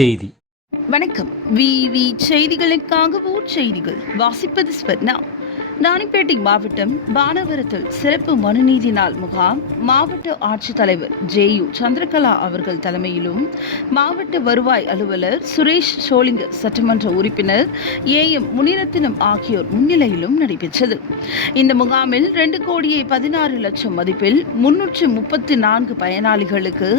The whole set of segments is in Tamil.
செய்தி. வணக்கம். விவி செய்திகளுக்காக செய்திகள் வாசிப்பது ஸ்வர்ணா. ராணிப்பேட்டை மாவட்டம் பானவரத்தில் சிறப்பு மனுநீதி நாள் முகாம் மாவட்ட ஆட்சித்தலைவர் ஜேயு சந்திரகலா அவர்கள் தலைமையிலும் மாவட்ட வருவாய் அலுவலர் சுரேஷ் சோளிங்க சட்டமன்ற உறுப்பினர் ஏஎம் முனிரத்தினம் ஆகியோர் முன்னிலையிலும் நடைபெற்றது. இந்த முகாமில் 2,16,00,000 மதிப்பில் 334 பயனாளிகளுக்கு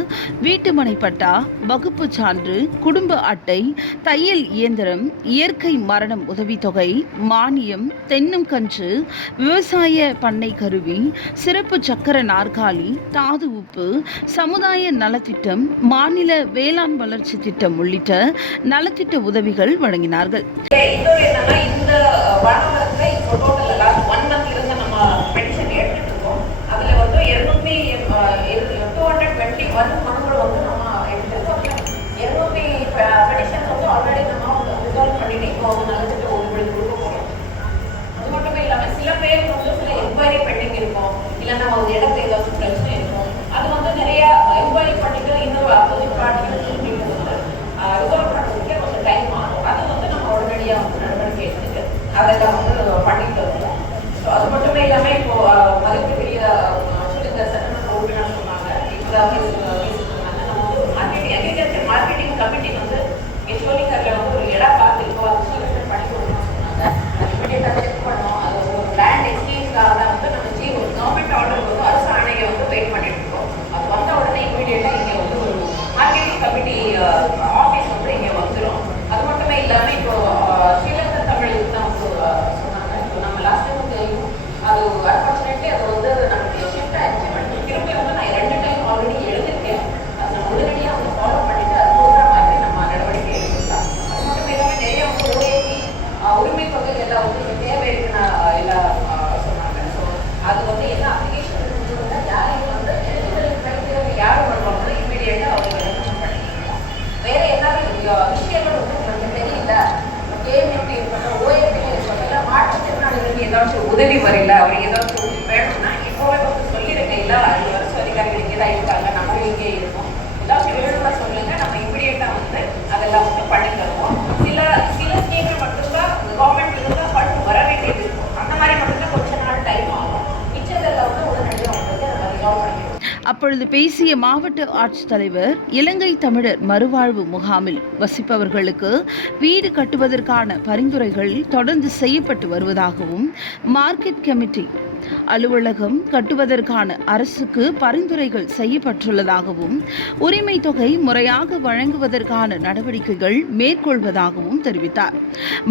வீட்டுமனை பட்டா, வகுப்பு சான்று, குடும்ப அட்டை, தையல் இயந்திரம், இயற்கை மரணம் உதவித்தொகை, மானியம், தென்னங்கன்று, விவசாய பண்ணை கருவி, சிறப்பு சக்கர நாற்காலி, தாது உப்பு, சமுதாய நலத்திட்டம், மாநில வேளாண் வளர்ச்சி திட்டம் உள்ளிட்ட நலத்திட்ட உதவிகள் வழங்கினார்கள். சில பேருக்கு சில என்கொயரி பெண்டிங் இருக்கும், இல்லைன்னா ஒரு இடத்துல ஏதாச்சும் பிரச்சனை இருக்கும். அது நிறைய என்கொயரி பண்ணிட்டு இன்னொரு அப்போசிட் பார்ட்டிகள் ரிசால்வ் பண்ணுறதுக்கே கொஞ்சம் டைம் ஆகும். அது நம்ம உடனடியாக நடவடிக்கை எடுத்துட்டு அதெல்லாம் பண்ணிட்டு வருவோம். ஸோ அது மட்டுமே இல்லாமல் இப்போ மதிப்புக்குரிய இந்த சட்டமன்ற உறுப்பினர் சொன்னாங்க, இப்போதான் நம்ம அக்ரிகல்ச்சர் மார்க்கெட்டிங் கமிட்டி எச்சோலிக்கரில் ஒரு இடம் பார்த்து இப்போ அது சொல்யூஷன் பண்ணி கொடுக்கணும்னு சொன்னாங்க. இமீடியட்டாக செக் பண்ணோம். லேண்ட் எக்ஸ்சேஞ்சுக்காக தான் நம்ம கவர்மெண்ட் ஆர்டர் அரசு ஆணையை வெயிட் பண்ணிட்டு இருக்கோம். அது வந்த உடனே இமீடியட்டாக இங்கே ஒரு மார்க்கெட்டிங் கமிட்டி ஆஃபீஸ் இங்கே வந்துடும். அது மட்டுமே இல்லாமல் இப்போ ஸ்ரீலங்கா தமிழுக்கு தான் சொன்னாங்க. இப்போ நம்ம லாஸ்ட் டைம் தெரியும், அது அன்ஃபார்ச்சுனேட்லி அது நமக்கு ஷிஃப்ட் ஆயிடுச்சு. பட் திரும்பி நான் 2 டைம் ஆல்ரெடி எழுதியிருக்கேன். அது நம்ம உடனடியாக ஃபாலோ பண்ணிட்டு அது போகிற மாதிரி நம்ம நடவடிக்கை எடுத்துக்கலாம். அது மட்டுமே இல்லாமல் நிறைய ஓஏபி உரிமை தொகை எல்லாம் தேவை இருக்குன்னு எல்லாம் சொன்னாங்க. ஸோ அது என்ன அப்ளிகேஷன் இருக்குன்னா யாரையும் யாரும் வருவாங்க இமீடியட்டாக அவங்க ரெக்கமெண்ட் பண்ணிக்கலாம். வேறு என்ன விஷயங்கள் நமக்கு தெரியல, கேஎம்எம்பி இருக்கட்டும், ஓஏபி இருக்கட்டும், மாற்றுத்திறனாளிகளுக்கு ஏதாச்சும் உதவி வரல, அவருக்கு ஏதாச்சும் வேணும்னா இப்போவே சொல்லிடுங்க. இல்லை 5 வருஷம் அதிகாரிகள் இங்கே தான் இருக்காங்க, நம்ம இங்கே இருக்கோம், ஏதாச்சும் வேணும்னா சொல்லுங்க, நம்ம இமீடியட்டாக அதெல்லாம் பண்ணி தருவோம். சில ஸ்கீம்கள் மட்டும்தான் கவர்மெண்ட் இருந்தால் ஃபண்ட் வர வேண்டியது இருக்கும். அந்த மாதிரி மட்டும்தான் கொஞ்ச நாள் டைம் ஆகும். மிச்சதெல்லாம் உடனடியாக நம்ம ரிசால்வ் பண்ணிடுவோம். அப்பொழுது பேசிய மாவட்ட ஆட்சித்தலைவர், இலங்கை தமிழர் மறுவாழ்வு முகாமில் வசிப்பவர்களுக்கு வீடு கட்டுவதற்கான பரிந்துரைகள் தொடர்ந்து செய்யப்பட்டு வருவதாகவும், மார்க்கெட் கமிட்டி அலுவலகம் கட்டுவதற்கான அரசுக்கு பரிந்துரைகள் செய்யப்பட்டுள்ளதாகவும், உரிமை தொகை முறையாக வழங்குவதற்கான நடவடிக்கைகள் மேற்கொள்வதாகவும் தெரிவித்தார்.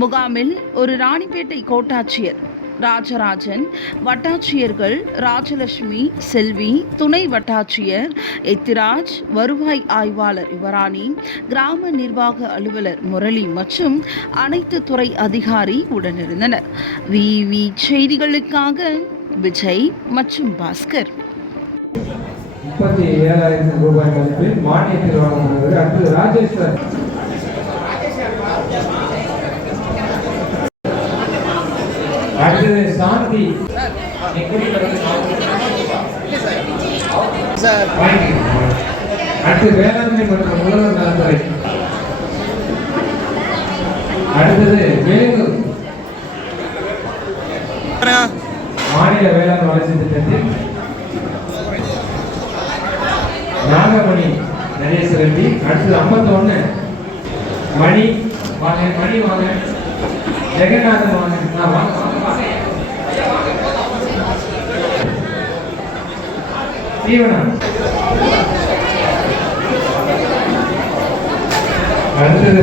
முகாமில் ஒரு ராணிப்பேட்டை கோட்டாட்சியர் ராஜராஜன், வட்டாட்சியர்கள் ராஜலட்சுமி, செல்வி, துணை வட்டாட்சியர் எத்திராஜ், வருவாய் ஆய்வாளர் யுவராணி, கிராம நிர்வாக அலுவலர் முரளி மற்றும் அனைத்து துறை அதிகாரி உடனிருந்தனர். விவி செய்திகளுக்காக விஜய் மற்றும் பாஸ்கர். 37,000 ரூபாய் மதிப்பில் மானியத்தில் வழங்குகிறது. அடுத்து ராஜேஸ்வர் அடுத்தது சாந்தி அடுத்து வேளாண்மை மற்றும் உழவர் நலத்துறை. அடுத்தது வேலூர் மாநில வேளாண் வளர்ச்சி திட்டத்தில் நாகமணி நரேச ரெட்டி. அடுத்தது 51 மணி வாங்க, ஜெகநாதன் வாங்க, தீவனம். அடுத்தது